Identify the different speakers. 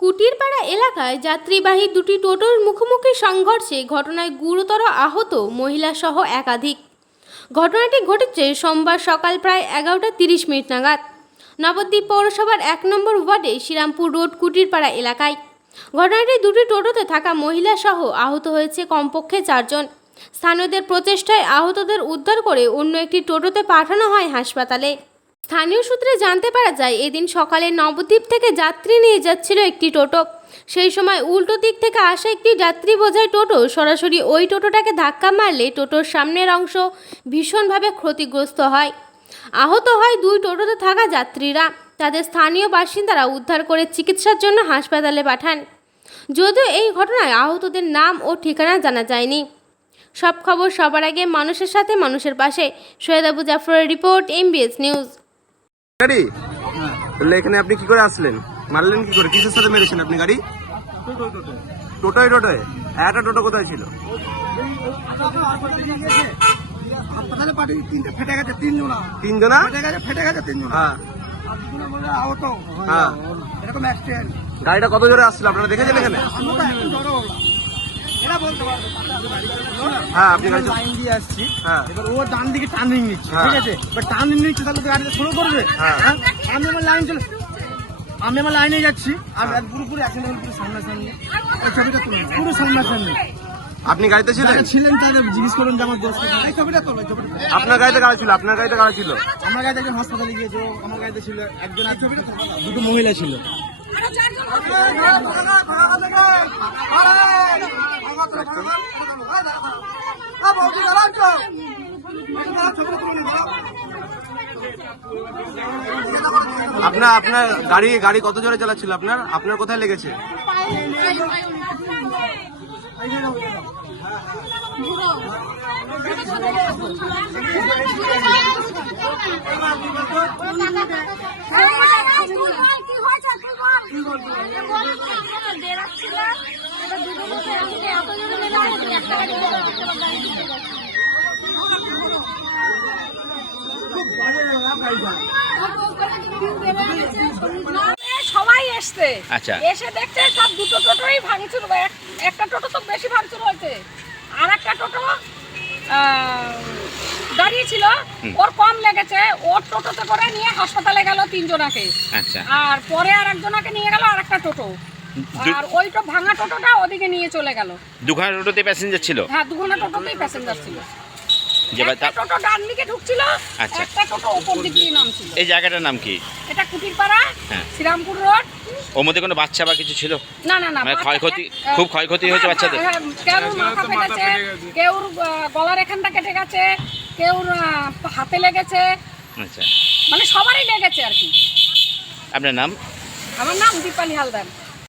Speaker 1: কুটিরপাড়া এলাকায় যাত্রীবাহী দুটি টোটোর মুখোমুখি সংঘর্ষে ঘটনায় গুরুতর আহত মহিলাসহ একাধিক। ঘটনাটি ঘটেছে সোমবার সকাল প্রায় এগারোটা তিরিশ মিনিট নাগাদ। নবদ্বীপ পৌরসভার এক নম্বর ওয়ার্ডে শ্রীরামপুর রোড কুটিরপাড়া এলাকায়। ঘটনাটি দুটি টোটোতে থাকা মহিলাসহ আহত হয়েছে কমপক্ষে চারজন। স্থানীয়দের প্রচেষ্টায় আহতদের উদ্ধার করে অন্য একটি টোটোতে পাঠানো হয় হাসপাতালে। স্থানীয় সূত্রে জানতে পারা যায়, এদিন সকালে নবদ্বীপ থেকে যাত্রী নিয়ে যাচ্ছিল একটি টোটো। সেই সময় উল্টো দিক থেকে আসা একটি যাত্রী বোঝাই টোটো, সরাসরি ওই টোটোটাকে ধাক্কা মারলে টোটোর সামনের অংশ ভীষণভাবে ক্ষতিগ্রস্ত হয়। আহত হয় দুই টোটোতে থাকা যাত্রীরা। তাদের স্থানীয় বাসিন্দারা উদ্ধার করে চিকিৎসার জন্য হাসপাতালে পাঠান। যদিও এই ঘটনায় আহতদের নাম ও ঠিকানা জানা যায়নি। সব খবর সবার আগে মানুষের সাথে, মানুষের পাশে। সৈয়দ আবু জাফরের রিপোর্ট, এমবিএস নিউজ।
Speaker 2: গাড়ি? তাহলে এখানে আপনি কি করে আসলেন? মারলেন কি করে? কিসের সাথে মেরেছেন আপনি গাড়ি? টোটোয় টোটোয়? একটা টোটো কোথায় ছিল?
Speaker 3: হাসপাতালে পাঠিয়ে তিনটে ফেটে গেছে তিনজনা?
Speaker 2: তিনজনা
Speaker 3: ফেটে গেছে ফেটে গেছে তিনজনা
Speaker 2: হ্যাঁ।
Speaker 3: এরকম
Speaker 2: গাড়িটা কত জোরে আসছিল? আপনারা দেখেছেন এখানে? হ্যাঁ আপনি
Speaker 3: লাইন দিয়ে আসছি।
Speaker 2: হ্যাঁ।
Speaker 3: এবার ও ডান দিকে টার্নিং নিচ্ছে
Speaker 2: হ্যাঁ।
Speaker 3: ঠিক আছে? এবার টার্নিং নিচ্ছে তাহলে তো গাড়িটা করবে।
Speaker 2: হ্যাঁ।
Speaker 3: আমি আমার লাইন চলে আমি আমার লাইনে যাচ্ছি। আমি আর পুরোপুরি অ্যাক্সিডেন্ট পুরো সামনাসামনি। এই ছবিটা তুলুন পুরো সামনাসামনি।
Speaker 2: আপনি গাড়িতে ছিলেন?
Speaker 3: ছিলেন তাদের জিজ্ঞেস করুন যে আমার এই ছবিটা তোলো ছবিটা
Speaker 2: আপনার গাড়িতে গাড়ি ছিল? আপনার গাড়িতে গাড়ি ছিল?
Speaker 3: আমার গাড়িতে একজন হাসপাতালে গিয়েছে আমার গাড়িতে ছিল। একজন দুটো মহিলা ছিল।
Speaker 2: আপনার আপনার গাড়ি গাড়ি কত জোরে চালাচ্ছিল আপনার? আপনার কোথায় লেগেছে?
Speaker 4: সবাই এসছে
Speaker 5: আচ্ছা।
Speaker 4: এসে দেখছে সব দুটো টোটোই ভাঙচুর এক- একটা টোটো তো বেশি ভাঙচুর হয়েছে আর একটা টোটো আহ, দাঁড়িয়ে ছিল ওর কম লেগেছে ওর টোটোতে করে নিয়ে হাসপাতালে গেল তিনজনাকে।
Speaker 5: আচ্ছা।
Speaker 4: আর পরে আর একজনাকে নিয়ে গেল আর একটা টোটো। আর ওই তো ভাঙা টোটোটা ওদিকে নিয়ে চলে গেল।
Speaker 5: দুখানা টোটোতে প্যাসেঞ্জার ছিল?
Speaker 4: হ্যাঁ দুখানা টোটোতেই প্যাসেঞ্জার ছিল।
Speaker 5: যে বা-
Speaker 4: একটা টোটো ডান দিকে ঢুকছিল
Speaker 5: আচ্ছা।
Speaker 4: একটা টোটো ওপর দিকে নামছিল।
Speaker 5: এই জায়গাটার নাম কি?
Speaker 4: এটা কুটিরপাড়া
Speaker 5: হ্যাঁ।
Speaker 4: শ্রীরামপুর রোড।
Speaker 5: ওর মধ্যে কোনো বাচ্চা বা কিছু ছিল?
Speaker 4: না না না
Speaker 5: মানে ক্ষয়ক্ষতি- খুব ক্ষয়ক্ষতি হয়েছে
Speaker 4: হ্যাঁ,
Speaker 5: বাচ্চাদের?
Speaker 4: হ্যাঁ, কেউর মাথা ফেটেছে কেউর গলার এখানটা কেটে গেছে কেউর আহ, হাতে লেগেছে।
Speaker 5: আচ্ছা।
Speaker 4: মানে সবারই লেগেছে আর কি।
Speaker 5: আপনার নাম?
Speaker 4: আমার নাম দীপালি হালদার।